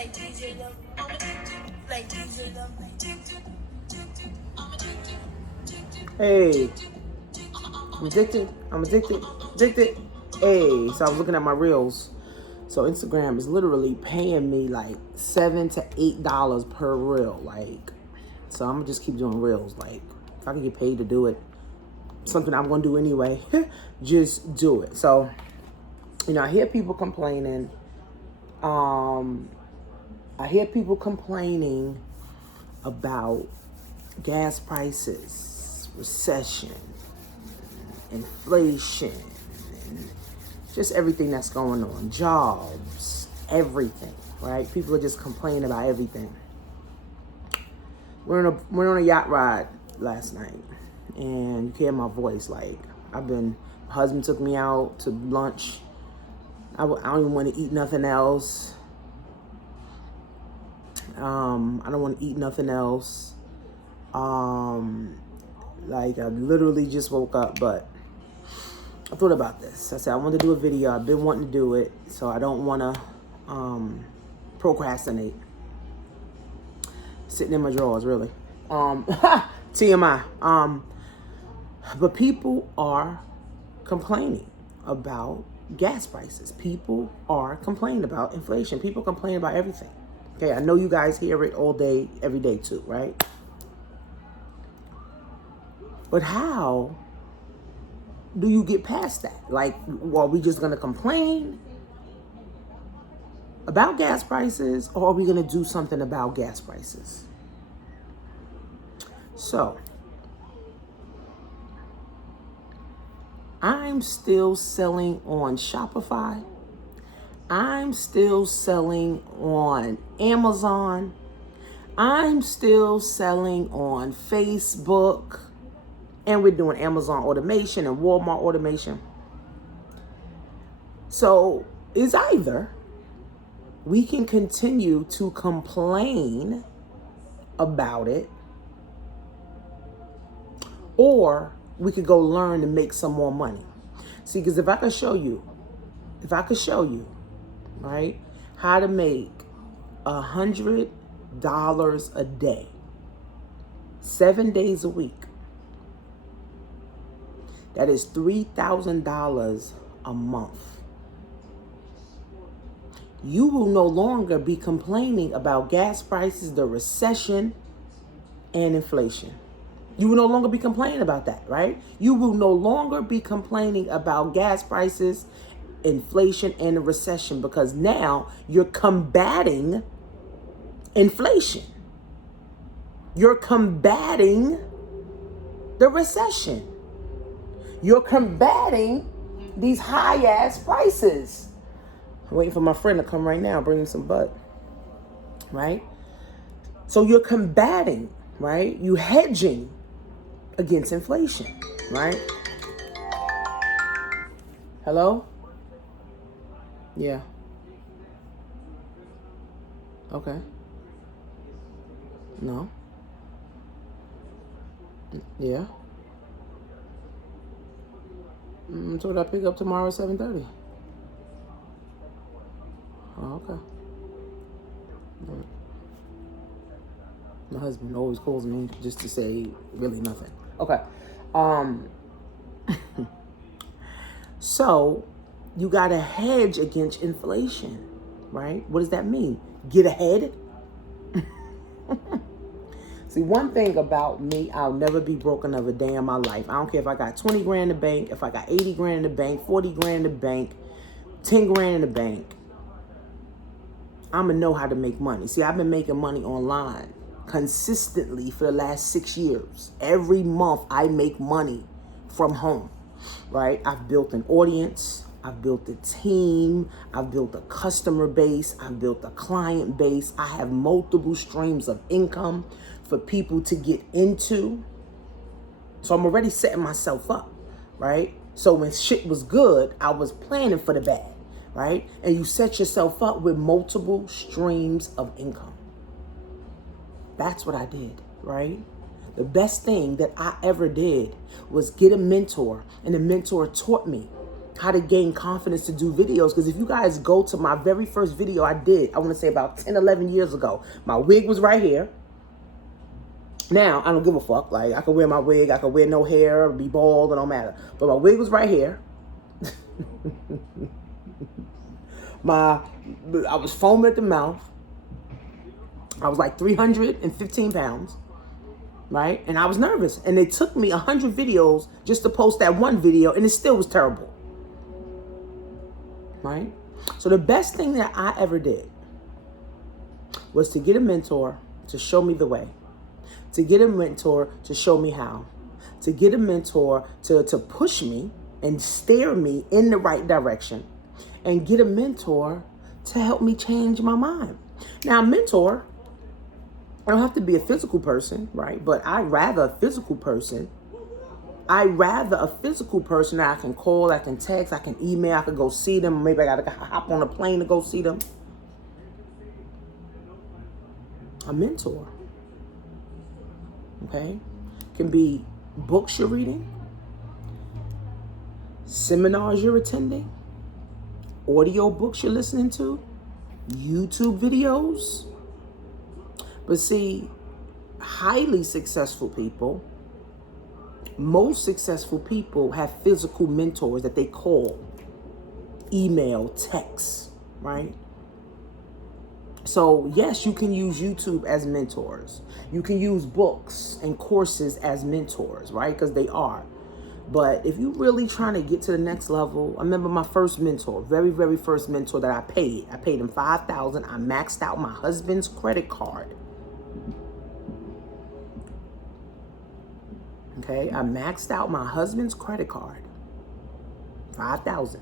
Hey, I'm addicted. I'm addicted. Addicted. Hey, so I was looking at my reels. So Instagram is literally paying me like $7 to $8 per reel. Like, so I'm gonna just keep doing reels. Like, if I can get paid to do it, something I'm gonna do anyway, just do it. So, you know, I hear people complaining. I hear people complaining about gas prices, recession, inflation, and just everything that's going on, jobs, everything, right? People are just complaining about everything. We're on a yacht ride last night, and you hear my voice. Like, my husband took me out to lunch. I don't even want to eat nothing else. I don't want to eat nothing else. Like, I literally just woke up, but I thought about this. I said, I want to do a video. I've been wanting to do it, so I don't want to procrastinate. Sitting in my drawers, really. TMI. But people are complaining about gas prices. People are complaining about inflation. People complain about everything. Okay, I know you guys hear it all day, every day too, right? But how do you get past that? Like, are we just going to complain about gas prices, or are we going to do something about gas prices? So, I'm still selling on Shopify. I'm still selling on Amazon. I'm still selling on Facebook. And we're doing Amazon automation and Walmart automation. So it's either we can continue to complain about it, or we could go learn and make some more money. See, because if I could show you, right, how to make $100 a day, 7 days a week, that is $3,000 a month. You will no longer be complaining about gas prices, the recession, and inflation. You will no longer be complaining about that, right? You will no longer be complaining about gas prices, inflation, and the recession, because now you're combating inflation. You're combating the recession. You're combating these high-ass prices. I'm waiting for my friend to come right now, bring me some butt, right? So you're combating, right? You hedging against inflation, right? Hello? Yeah. Okay. No. Yeah. So what I pick up tomorrow at 7:30. Oh, okay. My husband always calls me just to say really nothing. Okay. So you gotta hedge against inflation, right? What does that mean? Get ahead. See, one thing about me, I'll never be broke another day in my life. I don't care if I got 20 grand in the bank, if I got 80 grand in the bank, 40 grand in the bank, 10 grand in the bank. I'm going to know how to make money. See, I've been making money online consistently for the last 6 years. Every month I make money from home, right? I've built an audience. I've built a team. I've built a customer base. I've built a client base. I have multiple streams of income for people to get into. So I'm already setting myself up, right? So when shit was good, I was planning for the bad, right? And you set yourself up with multiple streams of income. That's what I did, right? The best thing that I ever did was get a mentor, and the mentor taught me how to gain confidence to do videos. Because if you guys go to my very first video I did, I want to say about 10, 11 years ago, my wig was right here. Now, I don't give a fuck. Like, I could wear my wig, I could wear no hair, be bald, it don't matter. But my wig was right here. I was foaming at the mouth. I was like 315 pounds, right? And I was nervous. And it took me 100 videos just to post that one video, and it still was terrible, right? So the best thing that I ever did was to get a mentor to show me the way, to get a mentor to show me how, to get a mentor to push me and steer me in the right direction, and get a mentor to help me change my mind. Now, a mentor, I don't have to be a physical person, right? But I'd rather a physical person. I'd rather a physical person that I can call, I can text, I can email, I can go see them. Maybe I got to hop on a plane to go see them. A mentor, okay, can be books you're reading, seminars you're attending, audio books you're listening to, YouTube videos. But see, highly successful people, most successful people have physical mentors that they call, email, text, right? So yes, you can use YouTube as mentors. You can use books and courses as mentors, right? Because they are. But if you're really trying to get to the next level, I remember my first mentor, very, very first mentor that I paid him $5,000. I maxed out my husband's credit card. Okay, I maxed out my husband's credit card, $5,000,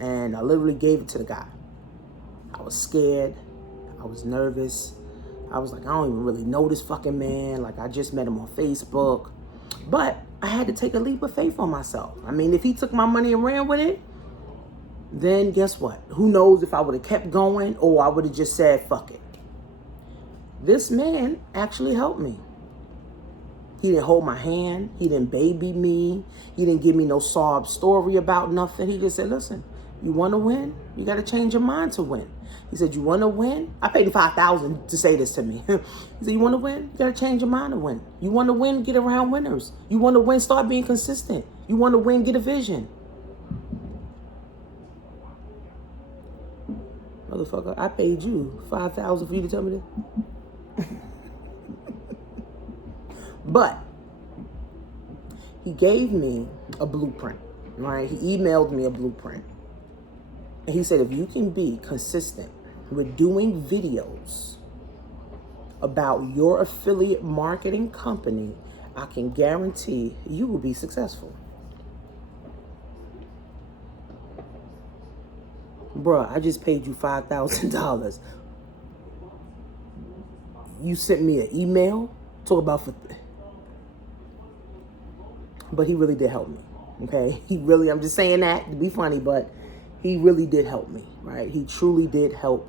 and I literally gave it to the guy. I was scared. I was nervous. I was like, I don't even really know this fucking man. Like, I just met him on Facebook. But I had to take a leap of faith on myself. I mean, if he took my money and ran with it, then guess what? Who knows if I would have kept going or I would have just said, fuck it. This man actually helped me. He didn't hold my hand. He didn't baby me. He didn't give me no sob story about nothing. He just said, listen, you want to win? You got to change your mind to win. He said, you want to win? I paid him $5,000 to say this to me. He said, you want to win? You got to change your mind to win. You want to win? Get around winners. You want to win? Start being consistent. You want to win? Get a vision. Motherfucker, I paid you $5,000 for you to tell me this. But he gave me a blueprint, right? He emailed me a blueprint. And he said, if you can be consistent with doing videos about your affiliate marketing company, I can guarantee you will be successful. Bruh, I just paid you $5,000. You sent me an email, talk about but he really did help me, okay? I'm just saying that to be funny, but he really did help me, right? He truly did help,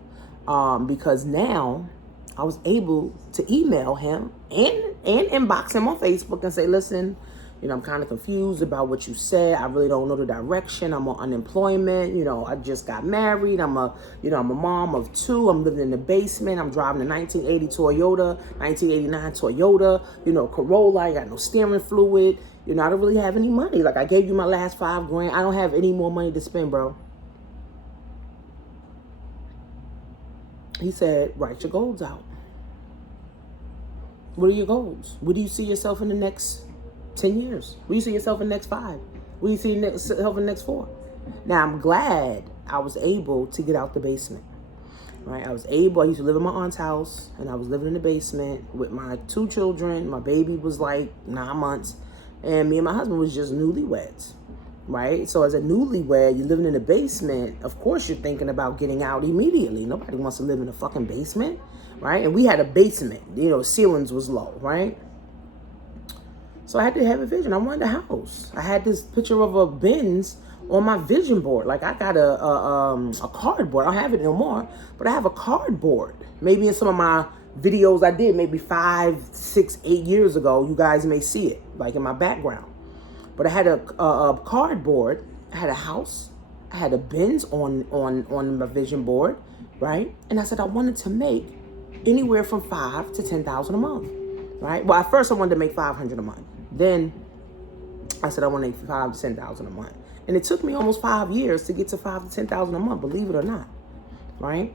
because now I was able to email him and inbox him on Facebook and say, listen, you know, I'm kind of confused about what you said. I really don't know the direction. I'm on unemployment. You know, I just got married. I'm a mom of two. I'm living in the basement. I'm driving a 1980 Toyota, 1989 Toyota, you know, Corolla. I got no steering fluid. You know, I don't really have any money. Like, I gave you my last $5,000. I don't have any more money to spend, bro. He said, write your goals out. What are your goals? Where do you see yourself in the next 10 years? Where do you see yourself in the next 5? Where do you see yourself in the next 4? Now, I'm glad I was able to get out the basement, right? I used to live in my aunt's house, and I was living in the basement with my 2 children. My baby was like 9 months, and me and my husband was just newlyweds, right? So as a newlywed, you're living in the basement. Of course, you're thinking about getting out immediately. Nobody wants to live in a fucking basement, right? And we had a basement, you know, ceilings was low, right? So I had to have a vision. I wanted a house. I had this picture of a Benz on my vision board. Like, I got a cardboard. I don't have it no more, but I have a cardboard. Maybe in some of my videos I did maybe 5, 6, 8 years ago, you guys may see it, like in my background. But I had a cardboard, I had a house. I had a Benz on my vision board, right? And I said I wanted to make anywhere from $5,000 to $10,000 a month, right? Well, at first I wanted to make $500 a month. Then I said I want to make $5,000 to $10,000 a month, and it took me almost 5 years to get to $5,000 to $10,000 a month. Believe it or not, right?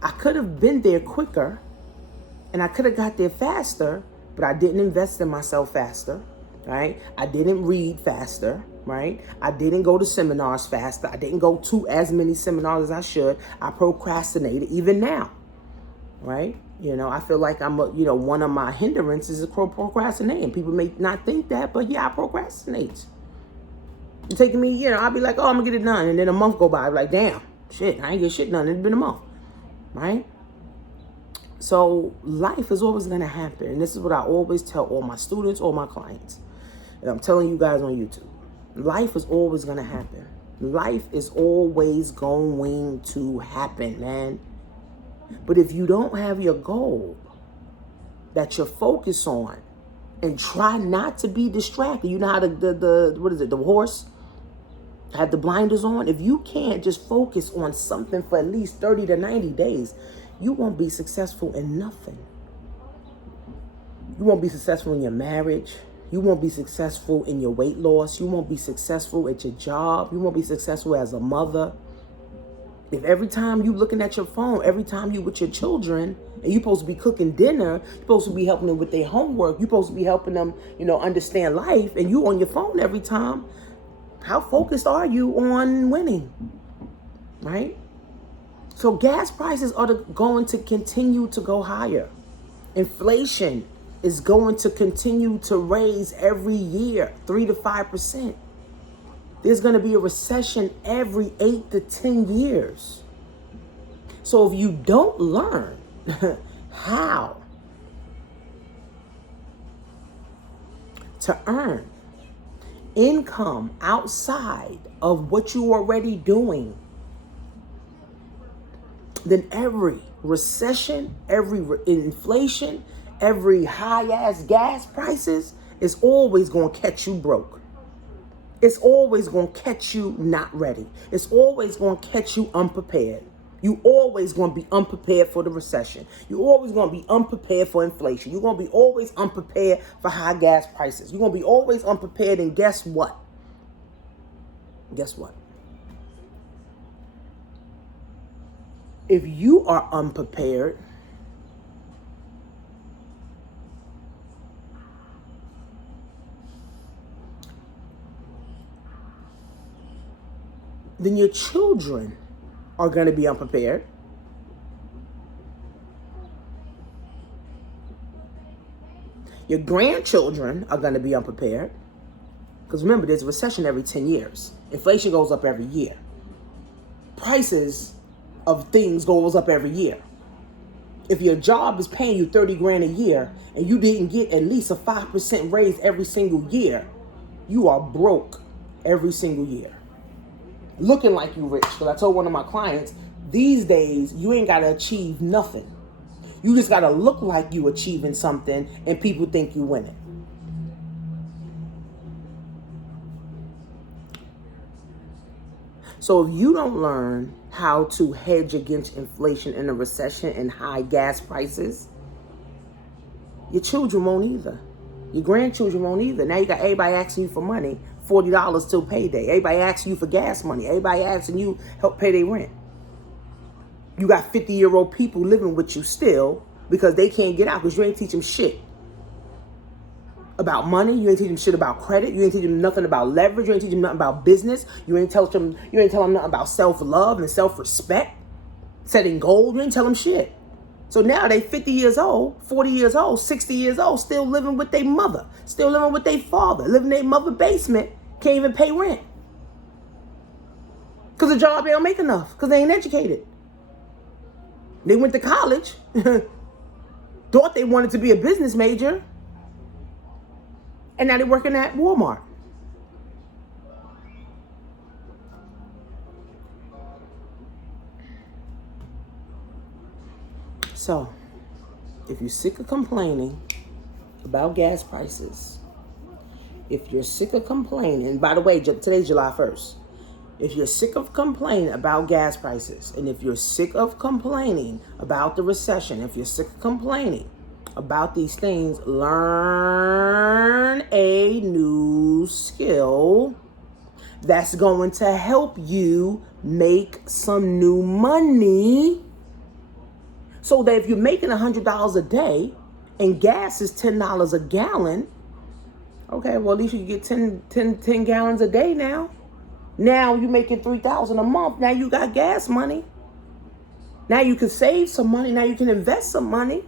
I could have been there quicker, and I could have got there faster, but I didn't invest in myself faster, right? I didn't read faster, right? I didn't go to seminars faster. I didn't go to as many seminars as I should. I procrastinated even now, right? You know, I feel like one of my hindrances is procrastinating. People may not think that, but yeah, I procrastinate. It's taking me, I'll be like, oh, I'm gonna get it done. And then a month go by, I'm like, damn, shit, I ain't get shit done. It's been a month, right? So life is always gonna happen. And this is what I always tell all my students, all my clients. And I'm telling you guys on YouTube. Life is always gonna happen. Life is always going to happen, man. But if you don't have your goal that you're focused on, and try not to be distracted, you know how the horse had the blinders on? If you can't just focus on something for at least 30 to 90 days, you won't be successful in nothing. You won't be successful in your marriage. You won't be successful in your weight loss. You won't be successful at your job. You won't be successful as a mother. If every time you looking at your phone, every time you with your children, and you're supposed to be cooking dinner, you're supposed to be helping them with their homework, you're supposed to be helping them, understand life, and you on your phone every time, how focused are you on winning, right? So gas prices are going to continue to go higher. Inflation is going to continue to raise every year, 3 to 5%. There's going to be a recession every 8 to 10 years. So if you don't learn how to earn income outside of what you're already doing, then every recession, every inflation, every high-ass gas prices is always going to catch you broke. It's always going to catch you not ready. It's always going to catch you unprepared. You always going to be unprepared for the recession. You're always going to be unprepared for inflation. You're going to be always unprepared for high gas prices. You're going to be always unprepared, and guess what? Guess what? If you are unprepared, then your children are going to be unprepared. Your grandchildren are going to be unprepared. Because remember, there's a recession every 10 years. Inflation goes up every year. Prices of things goes up every year. If your job is paying you 30 grand a year and you didn't get at least a 5% raise every single year, you are broke every single year. Looking like you rich. Because I told one of my clients, these days, you ain't got to achieve nothing. You just got to look like you achieving something and people think you winning. So if you don't learn how to hedge against inflation in a recession and high gas prices, your children won't either. Your grandchildren won't either. Now you got everybody asking you for money, $40 till payday. Everybody asking you for gas money. Everybody asking you help pay their rent. You got 50-year-old people living with you still because they can't get out because you ain't teach them shit about money. You ain't teach them shit about credit. You ain't teach them nothing about leverage. You ain't teach them nothing about business. You ain't tell them nothing about self-love and self-respect, setting goals. You ain't tell them shit. So now they 50 years old, 40 years old, 60 years old, still living with their mother, still living with their father, living in their mother's basement, can't even pay rent. Because the job, they don't make enough, because they ain't educated. They went to college, thought they wanted to be a business major, and now they're working at Walmart. So, if you're sick of complaining about gas prices, if you're sick of complaining, by the way, today's July 1st. If you're sick of complaining about gas prices, and if you're sick of complaining about the recession, if you're sick of complaining about these things, learn a new skill that's going to help you make some new money, so that if you're making $100 a day and gas is $10 a gallon, okay, well, at least you can get 10 gallons a day now. Now you're making $3,000 a month. Now you got gas money. Now you can save some money. Now you can invest some money.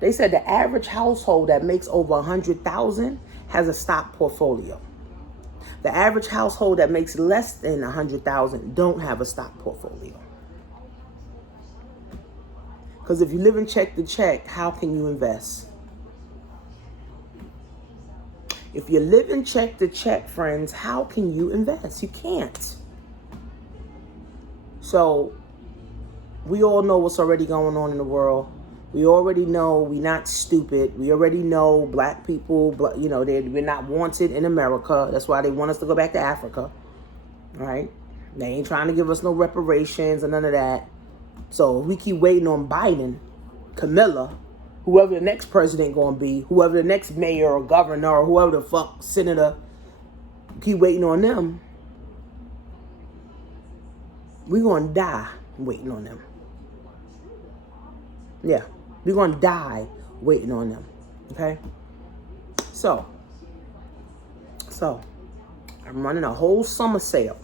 They said the average household that makes over $100,000 has a stock portfolio. The average household that makes less than $100,000 don't have a stock portfolio. Because if you live in check to check, how can you invest? If you live in check to check, friends, how can you invest? You can't. So we all know what's already going on in the world. We already know we're not stupid. We already know black people, we're not wanted in America. That's why they want us to go back to Africa, right? They ain't trying to give us no reparations or none of that. So we keep waiting on Biden, Camilla, whoever the next president going to be, whoever the next mayor or governor or whoever the fuck senator, keep waiting on them. We're going to die waiting on them. Yeah, we're going to die waiting on them. Okay? So, I'm running a whole summer sale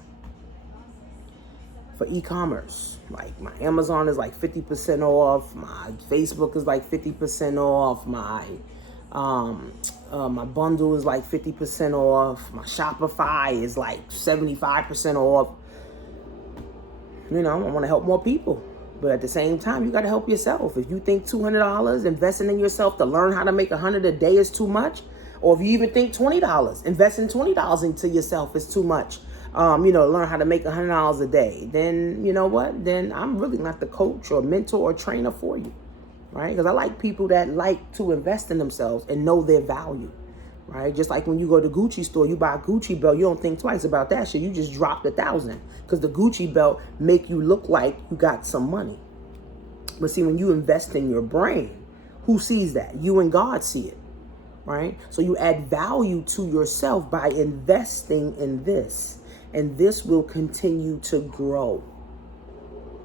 for e-commerce. Like my Amazon is like 50% off. My Facebook is like 50% off. My bundle is like 50% off. My Shopify is like 75% off. I want to help more people. But at the same time, you got to help yourself. If you think $200 investing in yourself to learn how to make $100 a day is too much, or if you even think $20, investing $20 into yourself is too much, learn how to make $100 a day, then you know what? Then I'm really not the coach or mentor or trainer for you, right? Because I like people that like to invest in themselves and know their value, right? Just like when you go to Gucci store, you buy a Gucci belt, you don't think twice about that shit. You just dropped $1,000 because the Gucci belt make you look like you got some money. But see, when you invest in your brain, who sees that? You and God see it, right? So you add value to yourself by investing in this. And this will continue to grow,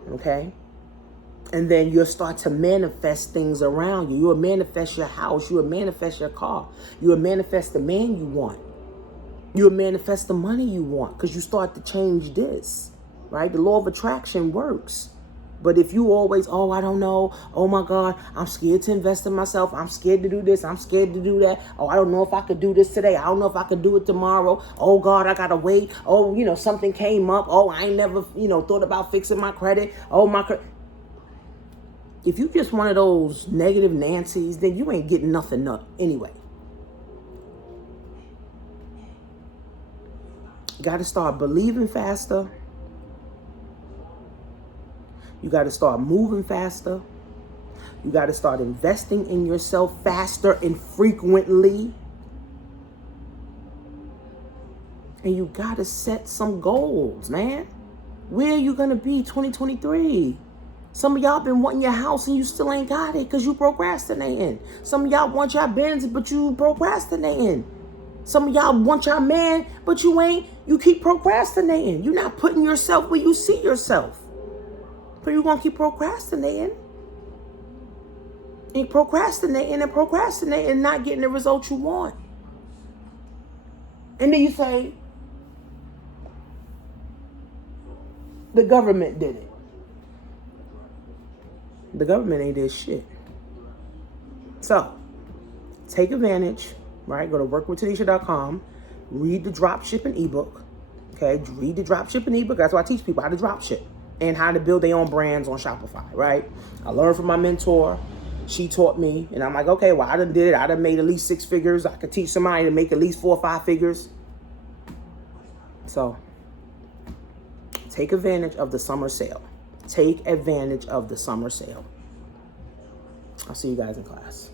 okay? And then you'll start to manifest things around you. You'll manifest your house. You'll manifest your car. You'll manifest the man you want. You'll manifest the money you want because you start to change this, right? The law of attraction works. But if you always, I don't know. Oh my God, I'm scared to invest in myself. I'm scared to do this. I'm scared to do that. Oh, I don't know if I could do this today. I don't know if I could do it tomorrow. Oh God, I gotta wait. Oh, something came up. Oh, I ain't never, thought about fixing my credit. Oh, my credit. If you just one of those negative Nancy's, then you ain't getting nothing up anyway. Got to start believing faster. You got to start moving faster. You got to start investing in yourself faster and frequently. And you got to set some goals, man. Where are you going to be 2023? Some of y'all been wanting your house and you still ain't got it because you procrastinating. Some of y'all want your Benz, but you procrastinating. Some of y'all want your man, but you keep procrastinating. You're not putting yourself where you see yourself. So you're going to keep procrastinating. And procrastinating and not getting the results you want. And then you say, the government did it. The government ain't did shit. So, take advantage, right? Go to workwithtanisha.com. Read the dropshipping ebook. Okay, read the dropshipping ebook. That's why I teach people how to dropship and how to build their own brands on Shopify, right? I learned from my mentor. She taught me, and I'm like, okay, well, I done did it. I done made at least 6 figures. I could teach somebody to make at least 4 or 5 figures. So, take advantage of the summer sale. Take advantage of the summer sale. I'll see you guys in class.